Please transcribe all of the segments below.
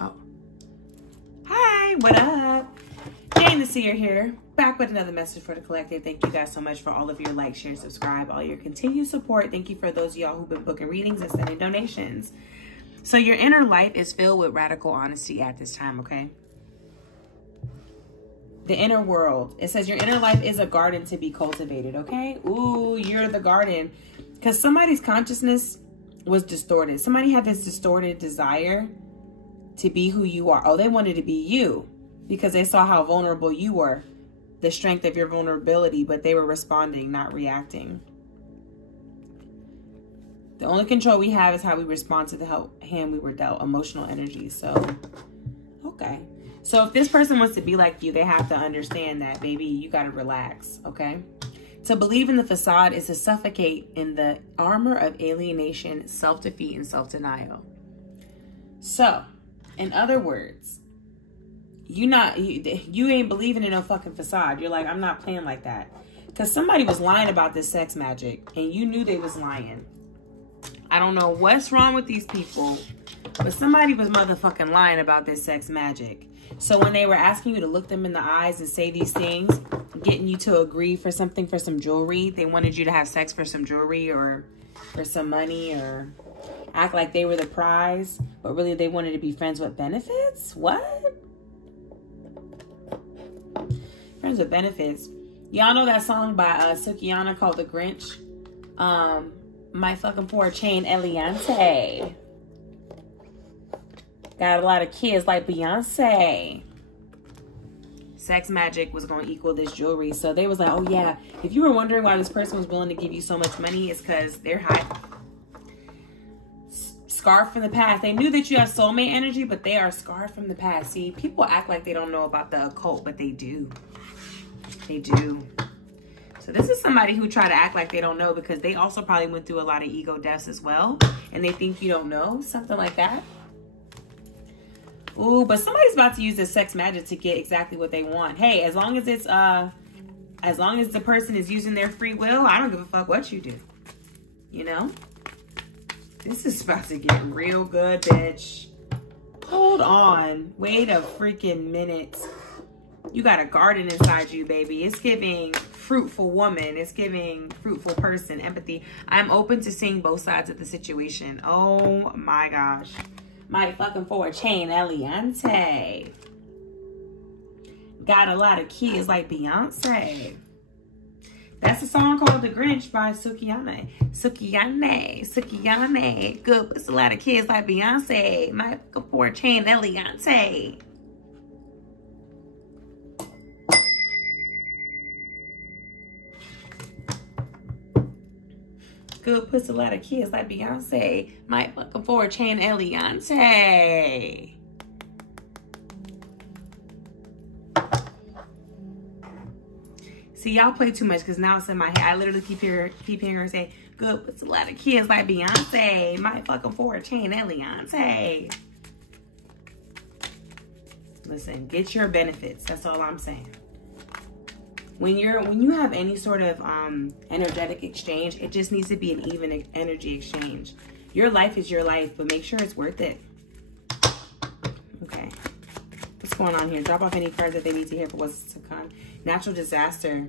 Oh. Hi, what up? Jane the Seer here, back with another message for the collective. Thank you guys so much for all of your like, share, and subscribe, all your continued support. Thank you for those of y'all who've been booking readings and sending donations. So your inner life is filled with radical honesty at this time, okay? The inner world. It says your inner life is a garden to be cultivated, okay? Ooh, you're the garden. Because somebody's consciousness was distorted. Somebody had this distorted desire to be who you are. Oh, they wanted to be you because they saw how vulnerable you were, the strength of your vulnerability, but they were responding, not reacting. The only control we have is how we respond to the hand we were dealt, emotional energy. So, okay. So if this person wants to be like you, they have to understand that, baby, you got to relax, okay? To believe in the facade is to suffocate in the armor of alienation, self-defeat, and self-denial. So, in other words, you ain't believing in no fucking facade. You're like, I'm not playing like that. Because somebody was lying about this sex magic, and you knew they was lying. I don't know what's wrong with these people, but somebody was motherfucking lying about this sex magic. So when they were asking you to look them in the eyes and say these things, getting you to agree for something, for some jewelry, they wanted you to have sex for some jewelry or for some money or act like they were the prize, but really they wanted to be friends with benefits? What? Friends with benefits. Y'all know that song by Sukihana called The Grinch? My fucking poor chain Eliante. Got a lot of kids like Beyonce. Sex magic was going to equal this jewelry. So they was like, oh yeah, if you were wondering why this person was willing to give you so much money, it's because they're hot. Scarred from the past. They knew that you have soulmate energy, but they are scarred from the past. See, people act like they don't know about the occult, but they do. They do. So this is somebody who tried to act like they don't know because they also probably went through a lot of ego deaths as well. And they think you don't know. Something like that. Ooh, but somebody's about to use this sex magic to get exactly what they want. Hey, as long as it's as long as the person is using their free will, I don't give a fuck what you do. You know? This is about to get real good, bitch. Hold on. Wait a freaking minute. You got a garden inside you, baby. It's giving fruitful woman. It's giving fruitful person, empathy. I'm open to seeing both sides of the situation. Oh my gosh. My fucking forward chain, Eliante. Got a lot of kids like Beyonce. That's a song called The Grinch by Sukihana. Sukihana. Good. It's a lot of kids like Beyonce. My fucking forward chain, Eliante. Good puts a lot of kids like Beyonce. My fucking forward chain Eliante. See, y'all play too much because now it's in my head. I literally keep hearing her say, good puts a lot of kids like Beyonce. My fucking forward chain Eliante. Listen, get your benefits. That's all I'm saying. When you have any sort of energetic exchange, it just needs to be an even energy exchange. Your life is your life, but make sure it's worth it. Okay. What's going on here? Drop off any cards that they need to hear for what's to come. Natural disaster.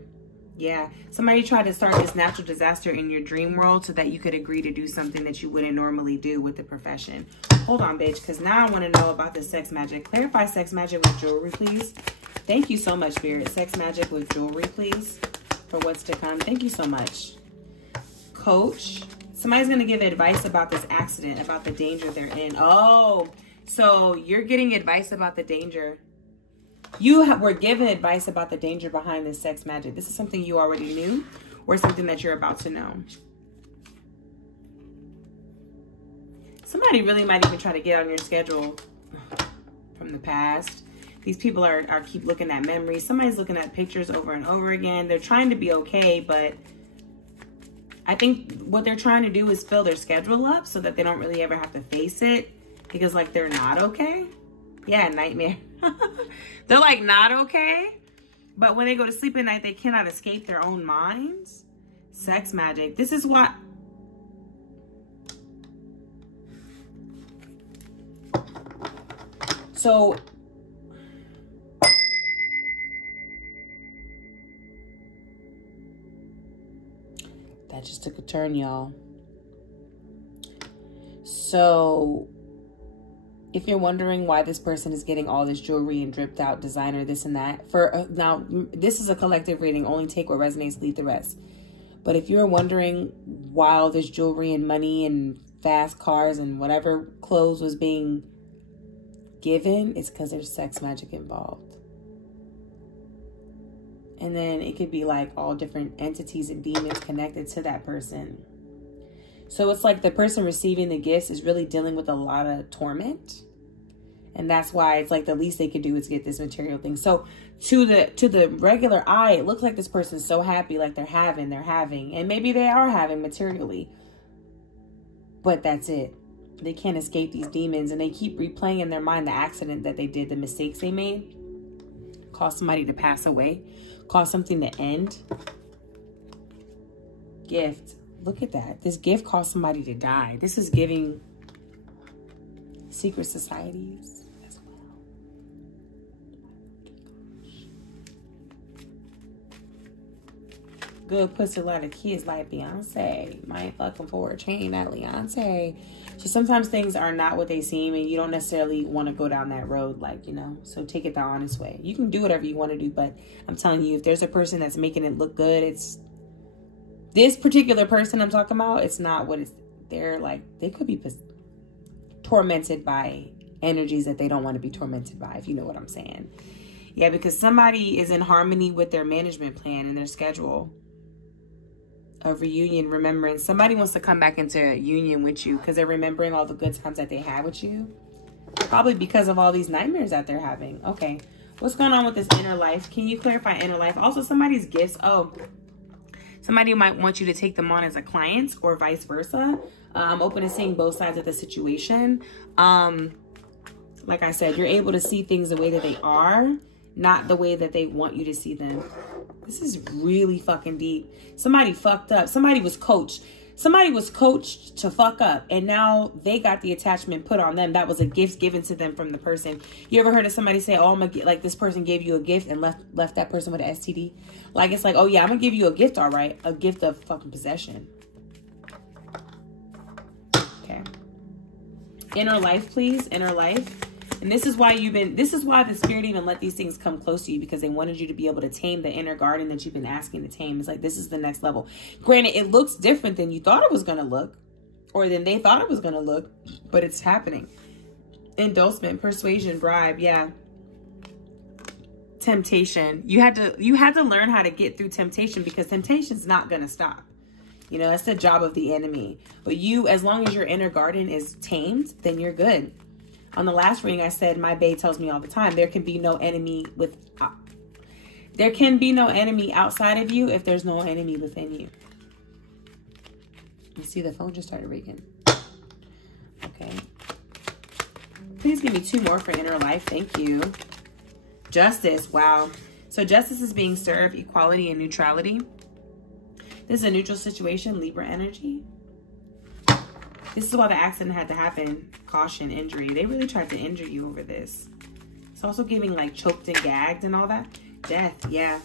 Yeah. Somebody tried to start this natural disaster in your dream world so that you could agree to do something that you wouldn't normally do with the profession. Hold on, bitch, because now I want to know about the sex magic. Clarify sex magic with jewelry, please. Thank you so much, Spirit. Sex magic with jewelry, please, for what's to come. Thank you so much. Coach. Somebody's going to give advice about this accident, about the danger they're in. Oh, so you're getting advice about the danger. You were given advice about the danger behind this sex magic. This is something you already knew or something that you're about to know. Somebody really might even try to get on your schedule from the past. These people are keep looking at memories. Somebody's looking at pictures over and over again. They're trying to be okay, but I think what they're trying to do is fill their schedule up so that they don't really ever have to face it because, like, they're not okay. Yeah, nightmare. They're, like, not okay, but when they go to sleep at night, they cannot escape their own minds. Sex magic. This is what... So that just took a turn, y'all. So if you're wondering why this person is getting all this jewelry and dripped out designer, this and that, now this is a collective reading. Only take what resonates, leave the rest. But if you're wondering why all this jewelry and money and fast cars and whatever clothes was being given, it's because there's sex magic involved. And then it could be like all different entities and demons connected to that person. So it's like the person receiving the gifts is really dealing with a lot of torment. And that's why it's like the least they could do is get this material thing. So to the regular eye, it looks like this person's so happy, like they're having. And maybe they are having materially. But that's it. They can't escape these demons. And they keep replaying in their mind the accident that they did, the mistakes they made. Caused somebody to pass away. Caused something to end. Gift. Look at that. This gift caused somebody to die. This is giving secret societies as well. Good pussy, a lot of kids like Beyonce. Might fucking for a chain at Beyonce. So sometimes things are not what they seem, and you don't necessarily want to go down that road, like, you know. So take it the honest way. You can do whatever you want to do, but I'm telling you, if there's a person that's making it look good, it's this particular person I'm talking about. It's not what it's. They're like, they could be tormented by energies that they don't want to be tormented by, if you know what I'm saying. Yeah, because somebody is in harmony with their management plan and their schedule of reunion, remembering. Somebody wants to come back into union with you because they're remembering all the good times that they had with you. Probably because of all these nightmares that they're having. Okay, what's going on with this inner life? Can you clarify inner life? Also, somebody's gifts. Oh, somebody might want you to take them on as a client or vice versa. I'm open to seeing both sides of the situation. Like I said, you're able to see things the way that they are, not the way that they want you to see them. This is really fucking deep. Somebody fucked up. Somebody was coached. Somebody was coached to fuck up, and now they got the attachment put on them. That was a gift given to them from the person. You ever heard of somebody say, oh, I'm gonna get, like, this person gave you a gift and left that person with an STD? Like, it's like, oh yeah, I'm gonna give you a gift, all right. A gift of fucking possession. Okay. Inner life, please. Inner life. And this is why the spirit even let these things come close to you, because they wanted you to be able to tame the inner garden that you've been asking to tame. It's like, this is the next level. Granted, it looks different than you thought it was going to look, or than they thought it was going to look, but it's happening. Endorsement, persuasion, bribe. Yeah. Temptation. You had to learn how to get through temptation, because temptation's not going to stop. You know, that's the job of the enemy. But you, as long as your inner garden is tamed, then you're good. On the last reading, I said, my bae tells me all the time, there can be no enemy there can be no enemy outside of you if there's no enemy within you. You see, the phone just started ringing. Okay. Please give me 2 more for inner life. Thank you. Justice. Wow. So justice is being served, equality and neutrality. This is a neutral situation, Libra energy. This is why the accident had to happen. Caution, injury. They really tried to injure you over this. It's also giving like choked and gagged and all that. Death, yeah.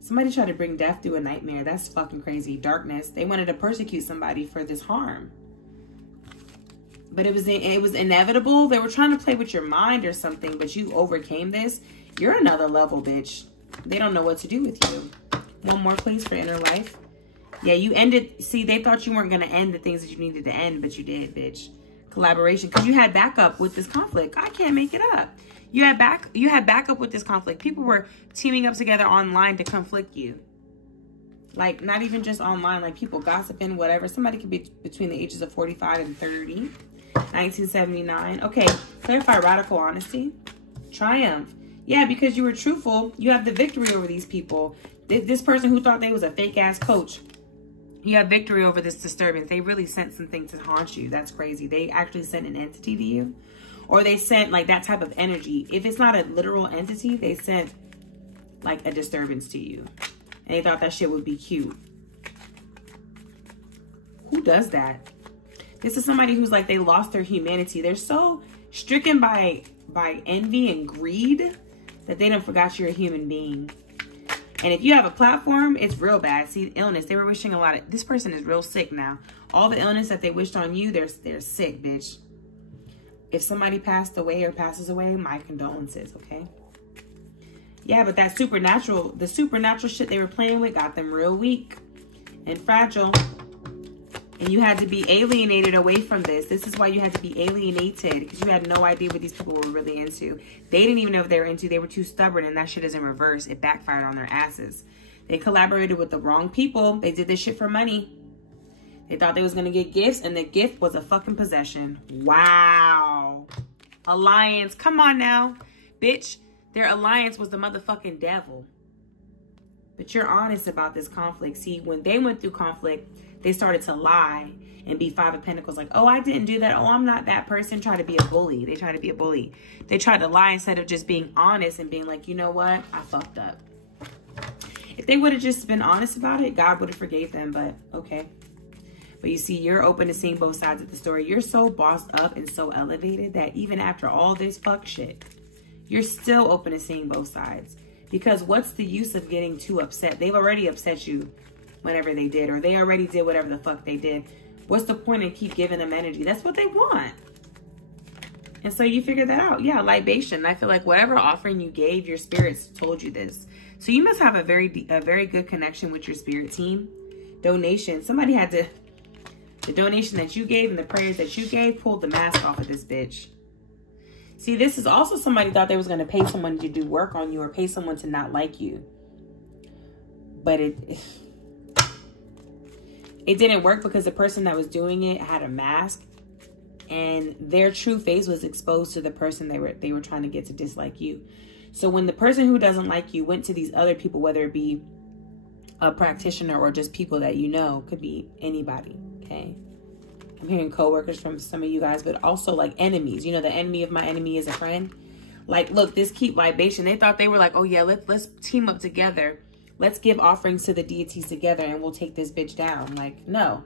Somebody tried to bring death through a nightmare. That's fucking crazy. Darkness. They wanted to persecute somebody for this harm. But it was inevitable. They were trying to play with your mind or something, but you overcame this. You're another level, bitch. They don't know what to do with you. One more, please, for inner life. Yeah, you ended. See, they thought you weren't going to end the things that you needed to end, but you did, bitch. Collaboration, because you had backup with this conflict. I can't make it up. You had backup with this conflict. People were teaming up together online to conflict you. Like, not even just online, like people gossiping, whatever. Somebody could be between the ages of 45 and 30. 1979. Okay, clarify radical honesty. Triumph. Yeah, because you were truthful, you have the victory over these people. This person who thought they was a fake-ass coach, you have victory over this disturbance. They really sent something to haunt you. That's crazy. They actually sent an entity to you. Or they sent like that type of energy. If it's not a literal entity, they sent like a disturbance to you. And they thought that shit would be cute. Who does that? This is somebody who's like, they lost their humanity. They're so stricken by by envy and greed that they don't forgot you're a human being. And if you have a platform, it's real bad. See, illness, they were wishing a lot of, this person is real sick now. All the illness that they wished on you, they're sick, bitch. If somebody passed away or passes away, my condolences, okay? Yeah, but that supernatural, the supernatural shit they were playing with got them real weak and fragile. And you had to be alienated away from this. This is why you had to be alienated, because you had no idea what these people were really into. They didn't even know what they were into. They were too stubborn, and that shit is in reverse. It backfired on their asses. They collaborated with the wrong people. They did this shit for money. They thought they was going to get gifts, and the gift was a fucking possession. Wow. Alliance. Come on now. Bitch, their alliance was the motherfucking devil. But you're honest about this conflict. See, when they went through conflict, they started to lie and be Five of Pentacles. Like, oh, I didn't do that. Oh, I'm not that person. Try to be a bully. They try to be a bully. They try to lie instead of just being honest and being like, you know what? I fucked up. If they would have just been honest about it, God would have forgave them. But okay. But you see, you're open to seeing both sides of the story. You're so bossed up and so elevated that even after all this fuck shit, you're still open to seeing both sides. Because what's the use of getting too upset? They've already upset you whenever they did, or they already did whatever the fuck they did. What's the point in keep giving them energy? That's what they want. And so you figure that out. Yeah, libation. I feel like whatever offering you gave, your spirits told you this. So you must have a very good connection with your spirit team. Donation. Somebody had to, the donation that you gave and the prayers that you gave pulled the mask off of this bitch. See, this is also somebody thought they was going to pay someone to do work on you or pay someone to not like you. But it didn't work because the person that was doing it had a mask and their true face was exposed to the person they were trying to get to dislike you. So when the person who doesn't like you went to these other people, whether it be a practitioner or just people that you know, could be anybody, okay? I'm hearing coworkers from some of you guys, but also like enemies. You know, the enemy of my enemy is a friend. Like, look, this keep libation. They thought they were like, oh yeah, let's team up together. Let's give offerings to the deities together and we'll take this bitch down. Like, no.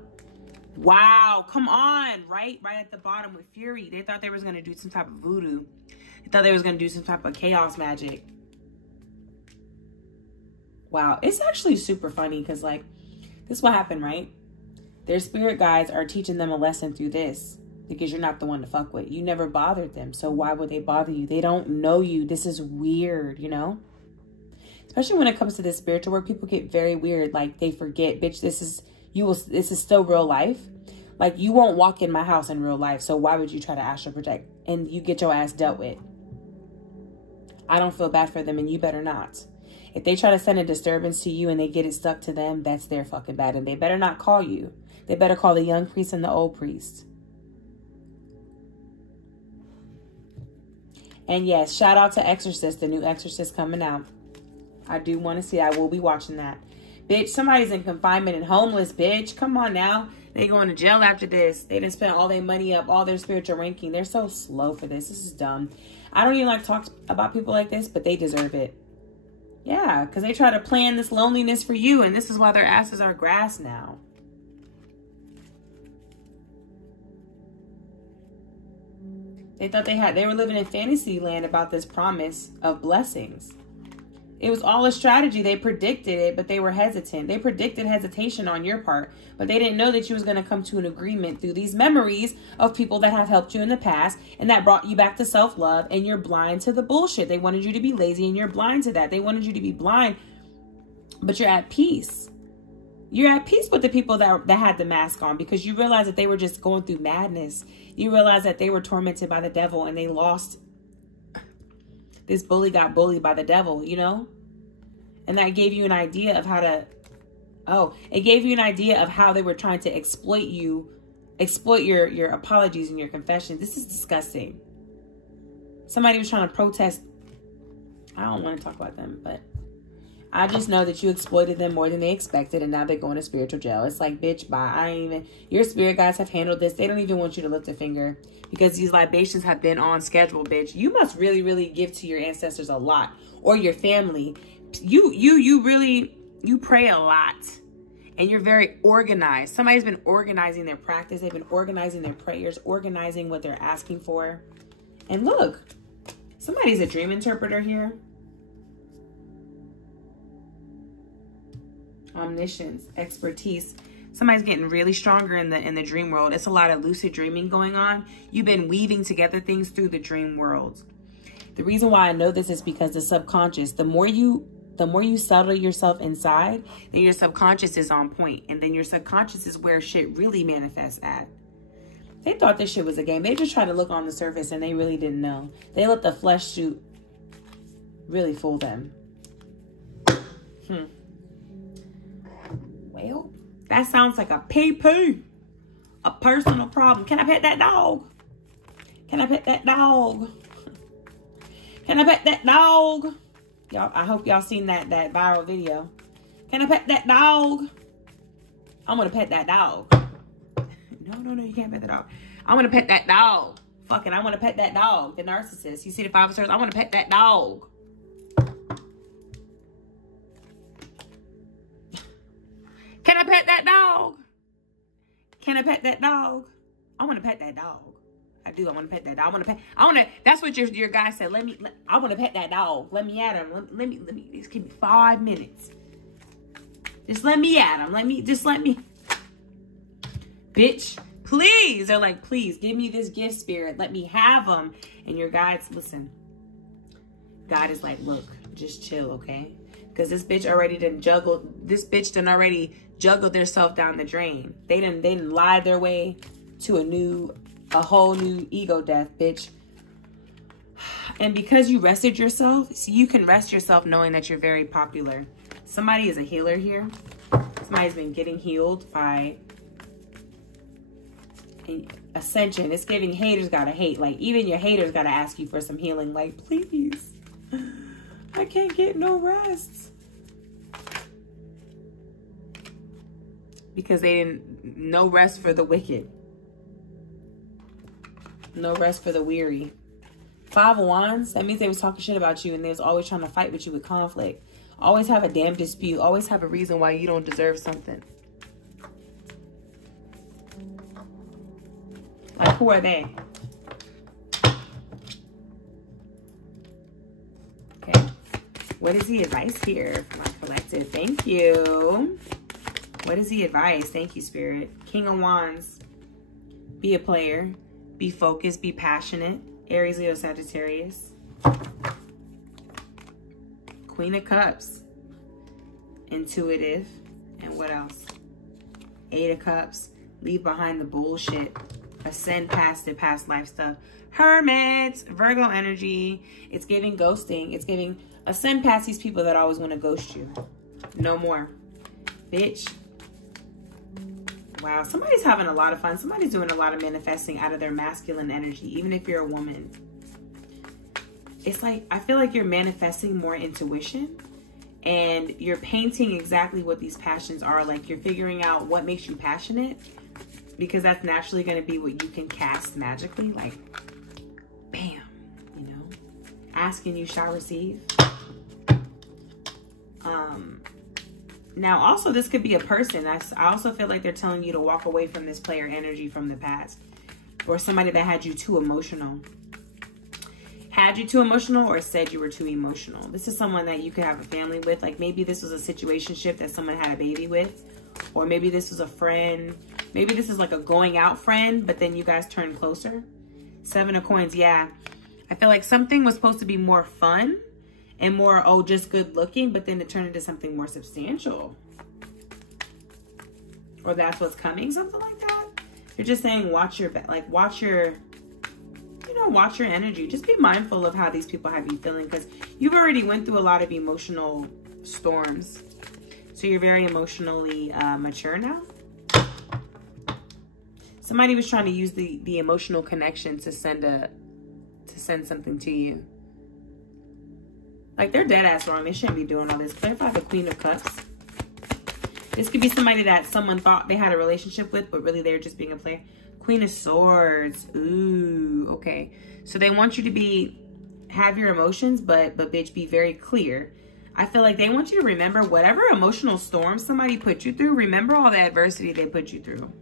Wow, come on. Right at the bottom with fury. They thought they was going to do some type of voodoo. They thought they was going to do some type of chaos magic. Wow, it's actually super funny because, like, this is what happened, right? Their spirit guides are teaching them a lesson through this because you're not the one to fuck with. You never bothered them, so why would they bother you? They don't know you. This is weird, you know? Especially when it comes to this spiritual work, people get very weird. Like, they forget, bitch, this is still real life. Like, you won't walk in my house in real life, so why would you try to astral project? And you get your ass dealt with. I don't feel bad for them, and you better not. If they try to send a disturbance to you and they get it stuck to them, that's their fucking bad. And they better not call you. They better call the young priest and the old priest. And yes, shout out to Exorcist, the new Exorcist coming out. I do want to see. I will be watching that. Bitch, somebody's in confinement and homeless, bitch. Come on now. They going to jail after this. They didn't spend all their money up, all their spiritual ranking. They're so slow for this. This is dumb. I don't even like to talk about people like this, but they deserve it. Yeah, because they try to plan this loneliness for you, and this is why their asses are grass now. They thought they were living in fantasy land about this promise of blessings. It was all a strategy. They predicted it, but they were hesitant. They predicted hesitation on your part, but they didn't know that you was going to come to an agreement through these memories of people that have helped you in the past, and that brought you back to self-love, and you're blind to the bullshit. They wanted you to be lazy, and you're blind to that. They wanted you to be blind, but you're at peace. You're at peace with the people that had the mask on because you realize that they were just going through madness. You realize that they were tormented by the devil and they lost. This bully got bullied by the devil, you know? And that gave you an idea of how to... Oh, it gave you an idea of how they were trying to exploit you, exploit your apologies and your confessions. This is disgusting. Somebody was trying to protest. I don't want to talk about them, but I just know that you exploited them more than they expected, and now they're going to spiritual jail. It's like, bitch, bye. I ain't even... Your spirit guides have handled this. They don't even want you to lift a finger because these libations have been on schedule, bitch. You must really, really give to your ancestors a lot, or your family. You really, you pray a lot, and you're very organized. Somebody's been organizing their practice. They've been organizing their prayers, organizing what they're asking for. And look, Somebody's a dream interpreter here. Omniscience, expertise. Somebody's getting really stronger in the dream world. It's a lot of lucid dreaming going on. You've been weaving together things through the dream world. The reason why I know this is because the subconscious, the more you settle yourself inside, then your subconscious is on point. And then your subconscious is where shit really manifests at. They thought this shit was a game. They just tried to look on the surface and they really didn't know. They let the flesh suit really fool them. Well, that sounds like a PP. A personal problem. Can I pet that dog? Can I pet that dog? Can I pet that dog? Y'all, I hope y'all seen that viral video. Can I pet that dog? I'm gonna pet that dog. No, you can't pet the dog. I want to pet that dog. Fucking, I want to pet that dog. The narcissist. You see the 5 of Swords? I want to pet that dog. Can I pet that dog? Can I pet that dog? I want to pet that dog. I do. I want to pet that dog. I want to. That's what your guy said. I want to pet that dog. Let me at him. Let me. Just give me 5 minutes. Just let me at him. Just let me. Bitch, please. They're like, please give me this gift, spirit. Let me have them. And your guides, listen. God is like, look, just chill, okay? Because this bitch already done juggled. This bitch done already juggled themselves down the drain. They done lied their way to a whole new ego death, bitch. And because you rested yourself, see, you can rest yourself knowing that you're very popular. Somebody is a healer here. Somebody's been getting healed by ascension. It's giving haters gotta hate. Like, even your haters gotta ask you for some healing. Like, please, I can't get no rest. Because they didn't, no rest for the wicked. No rest for the weary. 5 of Wands, that means they was talking shit about you and they was always trying to fight with you with conflict. Always have a damn dispute. Always have a reason why you don't deserve something. Like, who are they? Okay. What is the advice here for my collective? Thank you. What is the advice? Thank you, Spirit. King of Wands. Be a player. Be focused. Be passionate. Aries, Leo, Sagittarius. Queen of Cups. Intuitive. And what else? 8 of Cups. Leave behind the bullshit. Ascend past the past life stuff. Hermit. Virgo energy. It's giving ghosting. It's giving ascend past these people that always want to ghost you. No more. Bitch. Wow. Somebody's having a lot of fun. Somebody's doing a lot of manifesting out of their masculine energy. Even if you're a woman. It's like, I feel like you're manifesting more intuition. And you're painting exactly what these passions are. Like, you're figuring out what makes you passionate. Because that's naturally going to be what you can cast magically. Like, bam, you know. Ask and you shall receive. Now, also, this could be a person. I also feel like they're telling you to walk away from this player energy from the past. Or somebody that had you too emotional. Had you too emotional or said you were too emotional. This is someone that you could have a family with. Like, maybe this was a situationship that someone had a baby with. Or maybe this was a friend. Maybe this is like a going out friend, but then you guys turn closer. 7 of Coins, yeah. I feel like something was supposed to be more fun and more, oh, just good looking, but then it turned into something more substantial. Or that's what's coming, something like that. You're just saying, watch your, like, watch your, you know, watch your energy. Just be mindful of how these people have you feeling, because you've already went through a lot of emotional storms. So you're very emotionally mature now. Somebody was trying to use the emotional connection to send something to you. Like, they're dead ass wrong. They shouldn't be doing all this. Clarify the Queen of Cups. This could be somebody that someone thought they had a relationship with, but really they're just being a player. Queen of Swords. Ooh, okay. So they want you to have your emotions, but bitch, be very clear. I feel like they want you to remember whatever emotional storm somebody put you through. Remember all the adversity they put you through.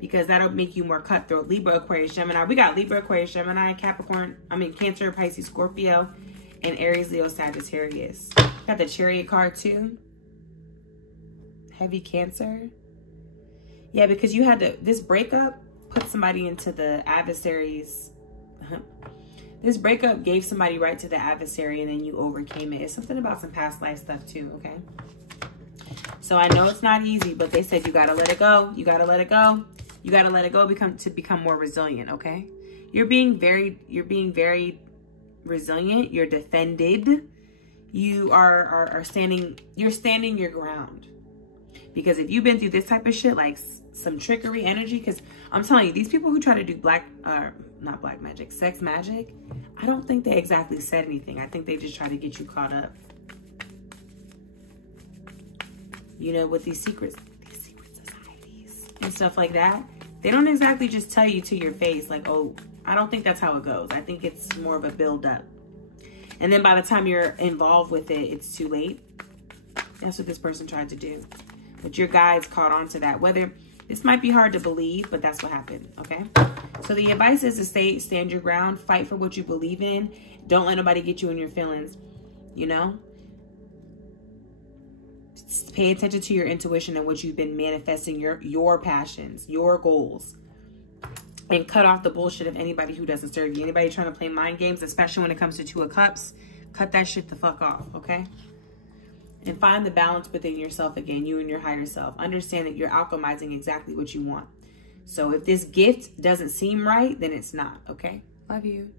because that'll make you more cutthroat. Libra, Aquarius, Gemini. We got Libra, Aquarius, Gemini, Capricorn, Cancer, Pisces, Scorpio, and Aries, Leo, Sagittarius. Got the Chariot card too. Heavy Cancer. Yeah, because you had to, this breakup put somebody into the adversaries. This breakup gave somebody right to the adversary, and then you overcame it. It's something about some past life stuff too, okay? So I know it's not easy, but they said you gotta let it go. You gotta let it go. You gotta let it go to become more resilient, okay? You're being very resilient. You're defended. You are standing, you're standing your ground. Because if you've been through this type of shit, like some trickery energy, because I'm telling you, these people who try to do not black magic, sex magic, I don't think they exactly said anything. I think they just try to get you caught up. You know, with these secret societies and stuff like that, they don't exactly just tell you to your face, like, oh, I don't think that's how it goes. I think it's more of a build up. And then by the time you're involved with it, it's too late. That's what this person tried to do. But your guides caught on to that. Whether this might be hard to believe, but that's what happened, okay? So the advice is to stand your ground, fight for what you believe in. Don't let nobody get you in your feelings, you know? Pay attention to your intuition and what you've been manifesting, your passions, your goals. And cut off the bullshit of anybody who doesn't serve you. Anybody trying to play mind games, especially when it comes to Two of Cups, cut that shit the fuck off, okay? And find the balance within yourself again, you and your higher self. Understand that you're alchemizing exactly what you want. So if this gift doesn't seem right, then it's not, okay? Love you.